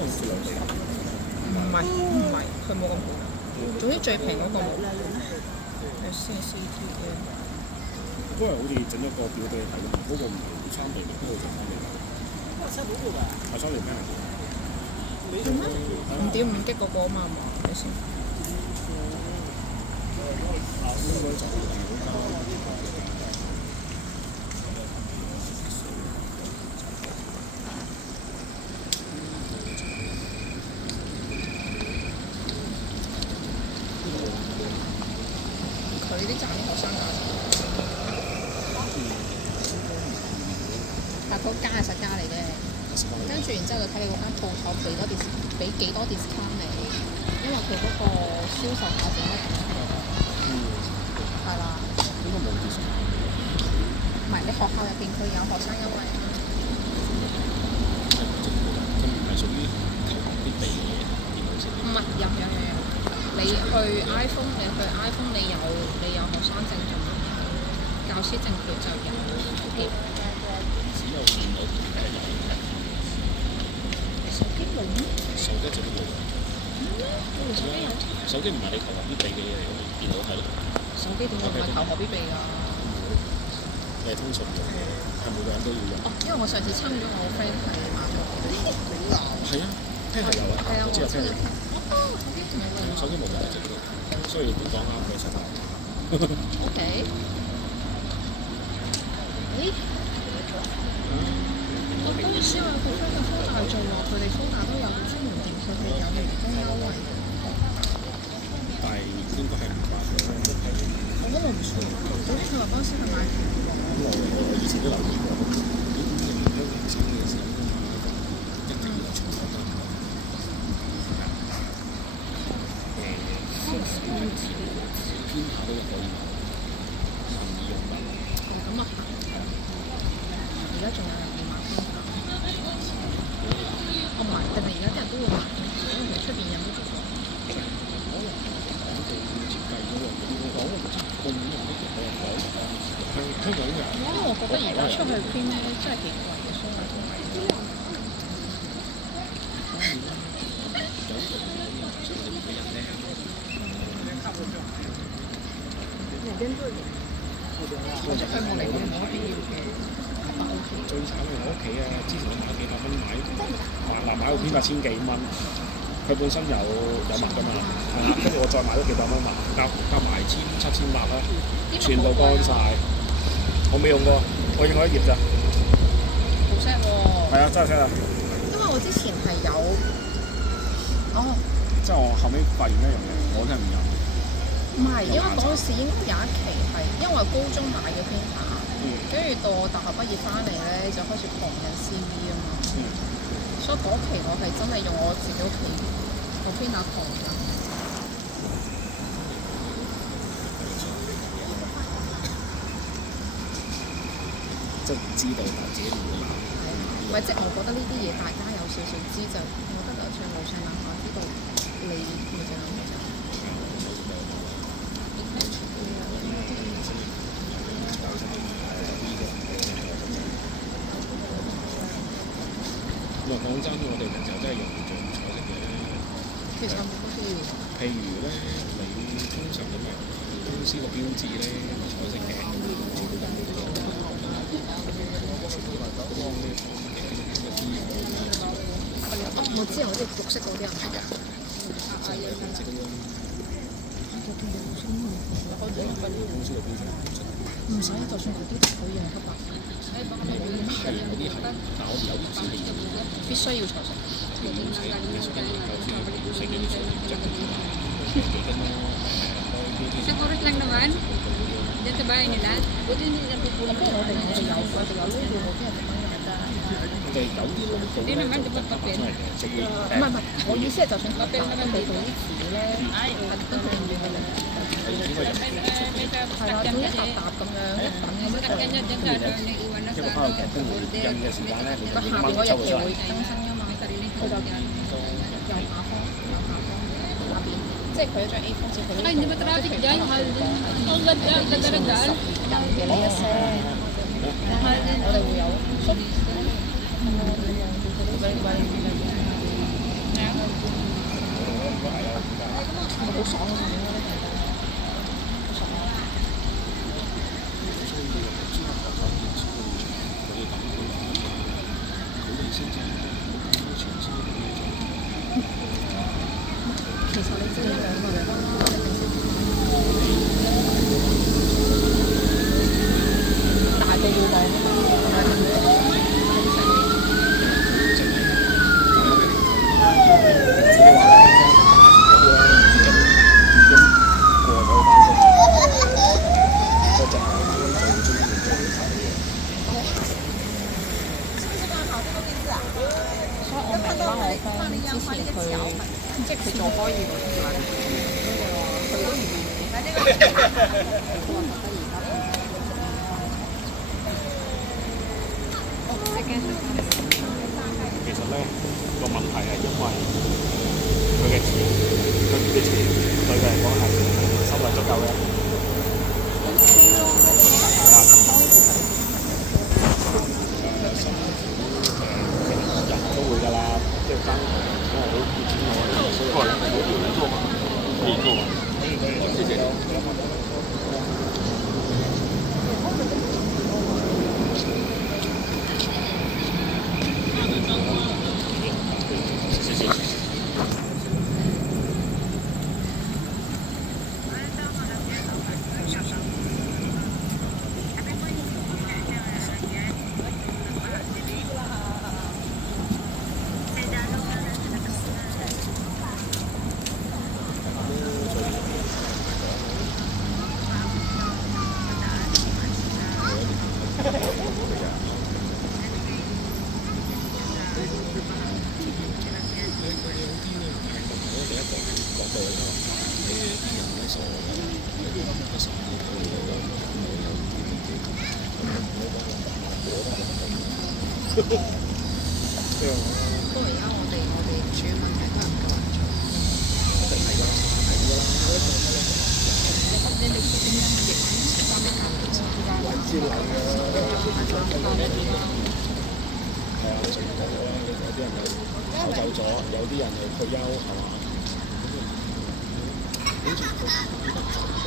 個係兩地。唔係，佢冇咁好。總之最平嗰個冇。係 CCTV。嗰日好似整咗個表俾你睇，嗰個唔係3厘米，嗰個就3厘米。係3厘米嚟嘅。5.5擊嗰個啊嘛，你先。應該就係佢啲賺啲學生價錢。但係佢加係實加嚟嘅，跟住然之後就睇你嗰間鋪頭俾幾多 discount 你，因為佢嗰個銷售價錢一定係啦。應該冇 discount。唔係你學校入邊佢有學生優惠。佢唔係屬於求學必備嘅電腦設備。唔係有。你去 iPhone 你有學生證同教師證佢就有嘅。只有電腦係有嘅。手機冇咩？手機就冇。手機有？手機唔係你求學必備嘅嘢嚟嘅，電腦係咯。手機電腦唔係求學必備㗎。你係通訊用嘅，係每個人都要用。因為我上次參與咗我 friend 係買咗嘅。係啊，聽係有啊，我知有聽有。手機冇問題整嘅，所以點講啱佢實話。OK。咦？我嗰陣時話佢 friend 去科大做喎，佢哋科大都有專門電佢哋有員工優惠。但係應該係唔關佢。我覺得唔錯，總之佢話嗰陣時係買。我以前都留意過，香港生嘅時候一定要全部都係。偏下都可以買，民以用品。咁啊，而家仲有人要買偏下。我買，定係而家啲人都會買，因為出邊有冇做過？可能講到設計嗰樣嘢，我講唔知咁樣乜嘢我講香港人。因為我覺得而家出去偏咧真係幾貴嘅，所以都買。或者佢冇嚟，冇乜必要嘅。最慘係我屋企啊！之前買幾百蚊買個片8,000幾蚊，佢本身有墨㗎嘛，係啦，跟住我再買咗幾百蚊墨，加埋7,000墨啦，全部乾晒。我未用過，我用過一頁咋。好 set 喎！係啊，真係 set 啊！因為我之前係有，即係我後尾發現一樣嘢，我真係唔有。唔係，因為嗰陣時應該有一期係，因為我高中買嘅偏下，跟住到我大學畢業翻嚟咧，就開始狂印 CV 啊嘛，所以嗰期我係真係用我自己屋企個偏下狂印。即係知道但自己唔會買。唔係，即係我覺得呢啲嘢大家有少少知就，我覺得上路上諗下知道你咪就諗就。講真，我哋就真係用唔着彩色嘅。其實冇乜必要。譬如咧，你通常咁樣公司個標誌咧，彩色嘅，全部都係光咧，我知我啲綠色嗰啲人係㗎。唔使，就算嗰啲可以用黑白。係嗰啲係，但我哋有啲字係必須要彩色。Sigurus lang naman. Diyan sa bahay nila. Buti hindi na pupulang ko. 我哋有 logo 嗰啲人我哋有啲 logo Hindi naman dapat papel. 唔係，我意思係就算白都係佢啲字咧，都係要係啦，總之沓沓咁樣一等咁樣。 Sakyan niya dyan sa ano, naiiwan na 因 sa 為翻去劇都會印嘅時間咧，你個下邊嗰日期會更新㗎嘛，may sariling 佢就 sasakyan. 有下方下邊，即係佢一張 A4 紙，佢 Ay, hindi ba traffic dyan? Mahal din. Ang ganda, ganda-ganda. 人嘅呢一些， Mahal din. 我哋會有。該係啦，點解？好爽啊！應該都覺得好爽啊！所以你又唔知道國產電視佢哋等佢哋先至前知咁樣做。其實你知你兩個嚟講，大地要講啊嘛。即係佢做開業嗰啲話，佢都唔願意。佢話覺得而家其實咧個問題係因為佢嘅錢，佢啲錢對佢嚟講係收入足夠嘅。人都會㗎啦，即係爭我好要錢我，不過有人做嘛，可以做嘛，謝謝。不過而家我哋主要問題都係唔夠人做。有啲人又炒走咗，有啲人又退休，係嘛？好似佢幾得做過咁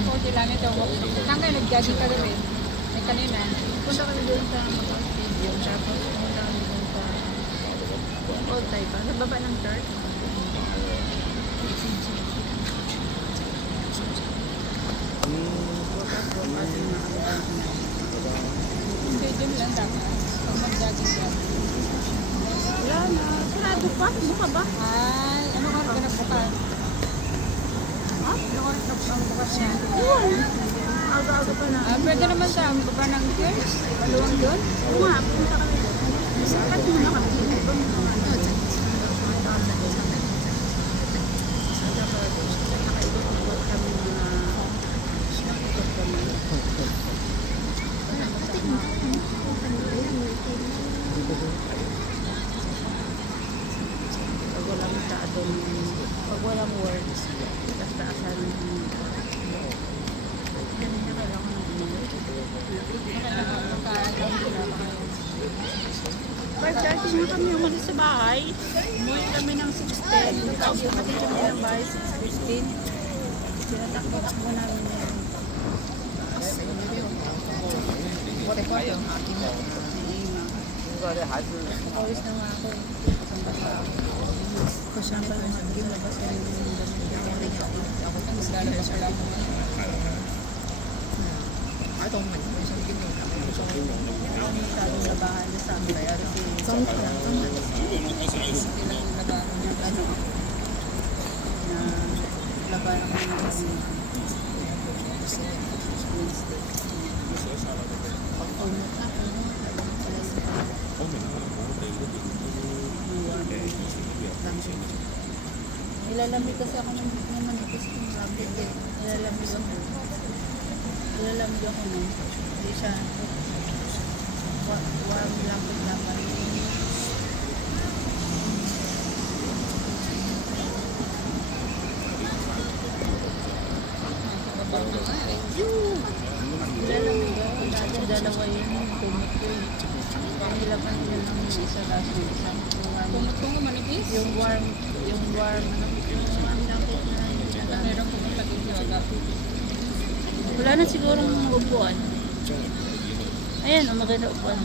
Ako sila nito. Saan kayo nag-jogging kagabi? May kanina. Punta kami doon sa video, tapos punta kami doon sa Old Taipa, sa baba ng church. Schedule lang dapat. Pag mag-jogging ka. Wala na, sarado pa, buka ba? Ay, ano ka rin nagbukas? Ha? Ano ka rin nagbukas niya? Aga-aga pa na. Pwede naman sa baba ng church. Maluwang doon. Oo nga, punta kami doon. Sakat muna kami dito. Pag walang words, tapos taasan Pag-starting na kami umalis sa bahay, umuwi kami ng 6:10. Tapos natin kami ng bahay 6:15. Tinatakbo namin yan. Pawis na nga ako. Kasi ang pala naglabas na rin yung damit. Ako lang maglalabas wala ako. Ito man, isang ginawa. Masyadong labahan na sa amin. Saan ka lang? Ilang labahan niya. Na labahan ako ng kasi. Wednesday. Pag-umot na ako. Nilalamig kasi ako ng manipis ng rabbit eh. Nilalamig ako. Nilalamig ako nun. Hindi siya warm lapit naman. dalawa yun, kumot yun. Ang nilaban nila ng isa last season. Kumot ko nga manipis? Yung warm, ano? Meron ko ng laging yoga. Wala na sigurong upuan. Ayan, maganda upuan.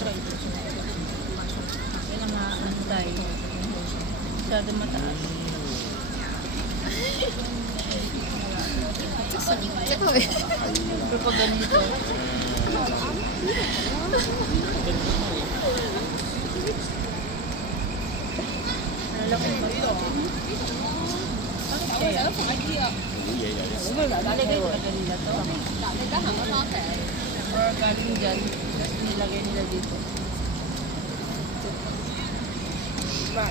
Try. Yan ang maantay. Masyado mataas. 這個 Kapag ganito. Lalaki ba ito? Nalagay talaga nila to. Or galing dyan, tapos nilagay nila dito.而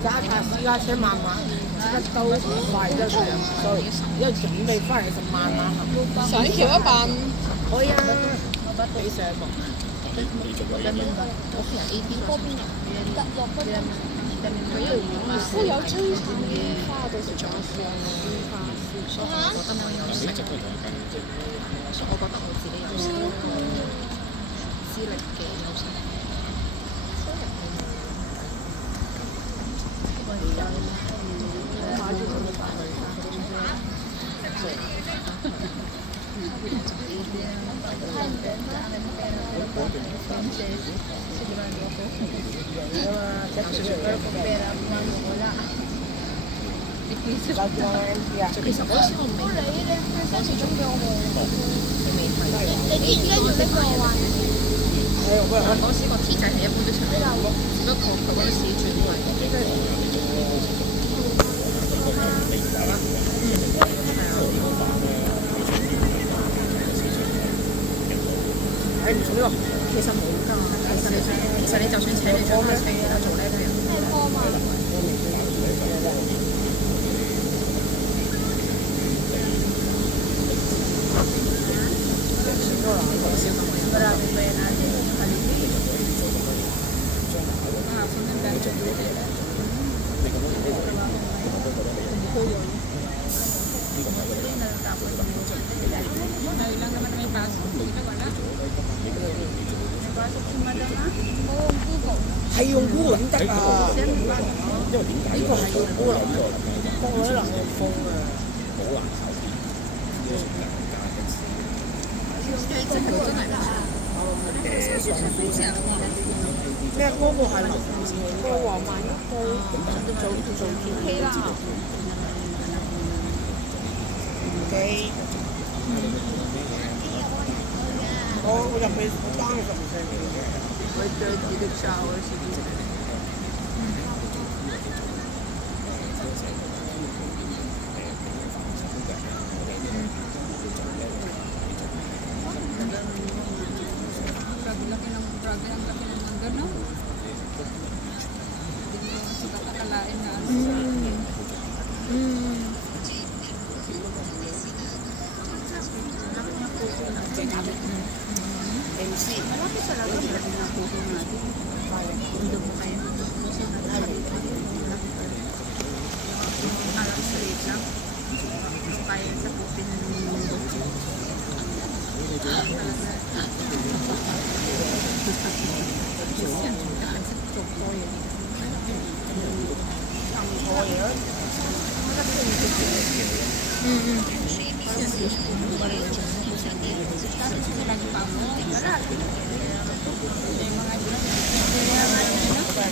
家私家車慢慢，一兜快得滯，所以要準備翻嚟就慢慢行。上橋一辦，可以啊，俾上網。我其實 A B 嗰邊佢有會有璀璨花到時仲有放花，所以我覺得我有食，所以我覺得我自己有食，資歷嘅有食。其實嗰時我未睇，嗰時中嘅我未睇。你而家要拎個話，嗰時個 T 仔係一般都出嚟，只不過佢嗰陣時轉為。誒唔水喎，其實冇㗎，其實你就算請你張車都做呢都有。Marami pa yan natin. Halipin. Kahapon ng dahil sa dulo. Dahil lang naman may pasok. Hindi wala. May pasok si Madam ha? Oo, Google. 係用菇揾得啊！呢個係用菇嚟嘅，放喺冷氣風啊！這個真係唔錯。咩嗰個係林嗰個話萬一個做天氣啦，幾我入去單十四年嘅，我對自己shower 是不是？Laki ng grabe ang laki ng mangga, no? Hindi mo sa kakakalain na ano. MC Malaki talaga, malaki na puso natin. Hindi mo kaya puso natin. Alam straight lang. Kung kaya sa puso ng mundo.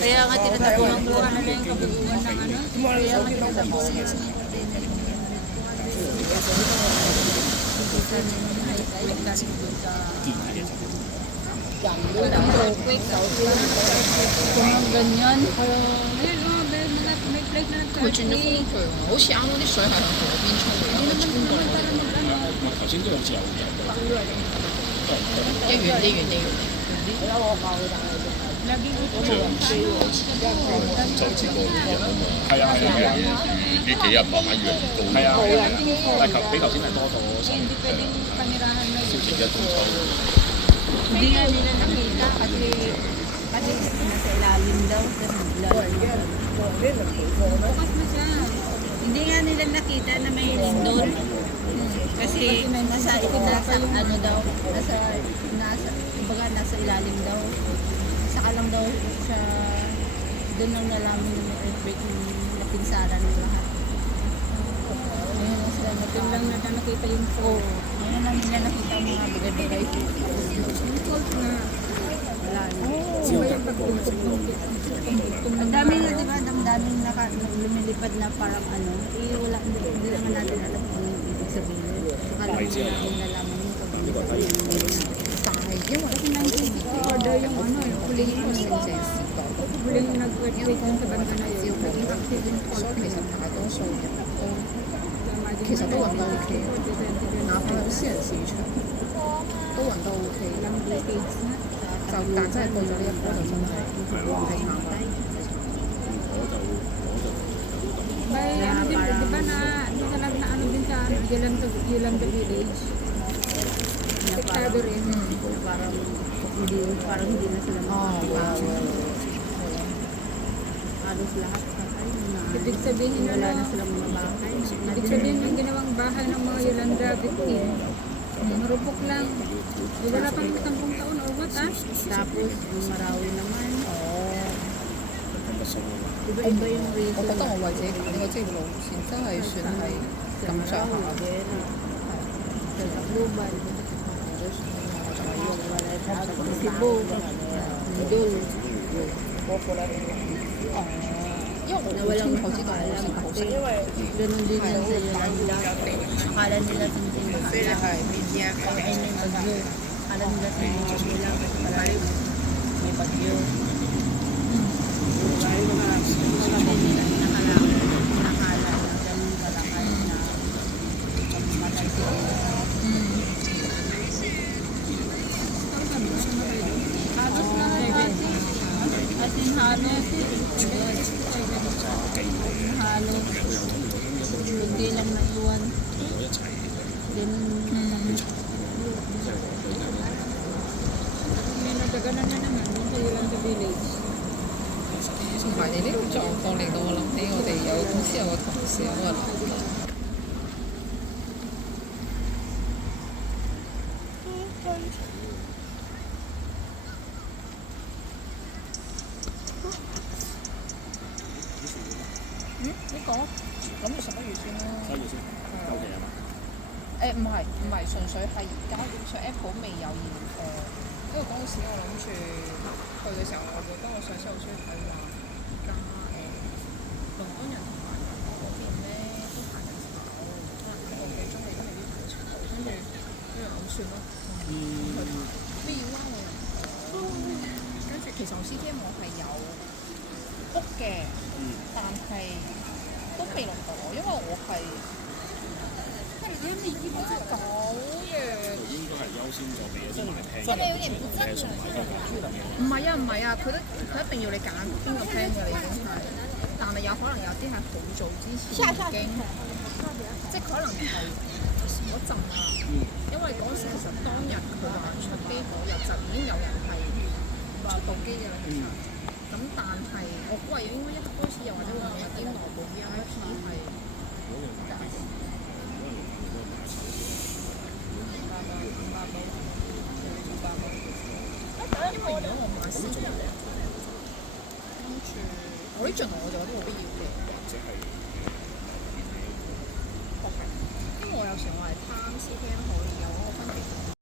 Kaya nga tinatapunan ko na lang yung kabuuan ng ano. Kaya nga tinatapunan ko Kung ganyan, may plate na 佢轉咗風渠喎，好似啱啱啲水係向河邊衝嘅，佢衝過嚟。頭先都有自由嘅，一遠啲，遠啲，遠啲。lagi ko ito mo. 係啊係啊，呢幾日慢慢越嚟越高，係啊，但係比頭先係多咗Hindi pwedeng panirahan na yun. 而家中秋。 Hindi nga nila nakita kasi nasa ilalim daw. Bukas na siya. Hindi nga nila nakita na may lindol. Kasi nasa ano daw, nasa ilalim daw. Saka lang daw siya, doon lang nalaman yung earthquake yung napinsaran ng lahat. Ayun lang sila Doon lang na nakita yung phone. Ayun lang nila nakita ang mga bagay-bagay. Wala na. Ang dami na, di ba? Ang daming lumilipad na parang ano. Wala, hindi naman natin alam kung ano yung ibig sabihin. Saka lang natin nalaman yung kasi 1960 order yung ano, yung huling huling nag-earthquake yung sa banda na yun. Naging accident fault na yun. 其實都揾到 OK，哪怕有私人市場都揾到 OK， Ilang decades na. 就但真係過咗呢一波就真係慘啦。 May ano din, di ba na, talaga na ano din sa Yolanda Village. Apektado rin. Parang hindi na sila makakapagod. Halos lahat patay na. Ibig sabihin Wala na silang mga bahay. Ibig sabihin yung ginawang bahay ng mga Yolanda victim. Marupok lang. Di wala pang 10 taon or what ah? Tapos yung Marawi naman. Iba-iba yung 我 reason. 覺得我為自己揀呢個職業路線真係算係咁上下。 Sa Tacloban. Cebu. Mindol. 因為我冇清楚知道我係頭先， Ganun din yan sa Yolanda. Akala nila sinting ay may bagyo. Akala nila sinting lang kasi parang may bagyo. Kami nila nakala na ganun kalakay na matay sila. Halos lahat As in halos. Halos. Hindi lang naiwan. Ganun. may nagdaganan na naman yung sa Yolanda Village. 同埋你呢個狀況令到我諗起我哋有公司有個同事有個男嘅。呢個諗住11月先啦。11月先，夠期係嘛？唔係，純粹係而家上 Apple 未有現因為嗰陣時我諗住去嘅時候，我會跟我上司好中意睇話，而家倫敦人同埋美國嗰邊咧都排緊炒，可能個幾鐘你都未必睇得出到，跟住諗算咯，去排咩要啊我跟住其實我 CTM 我係有 book 嘅，但係都未輪到我，因為我係。9月應該係優先咗俾一啲買 plan 真係有點不正常。唔係啊，佢一定要你揀邊個 plan 嘅，你已經係。但係有可能有啲係好早之前已經，即係可能係嗰陣啊。因為嗰時其實當日佢話出機嗰日就已經有人係出到機嘅啦，其實。咁但係我估係應該一開始又或者會有啲內部 VIP 係。因為如果我買 CTM，跟住 original 我就覺得冇必要嘅，因為我有時我係貪 CTM 可以有嗰個分期付款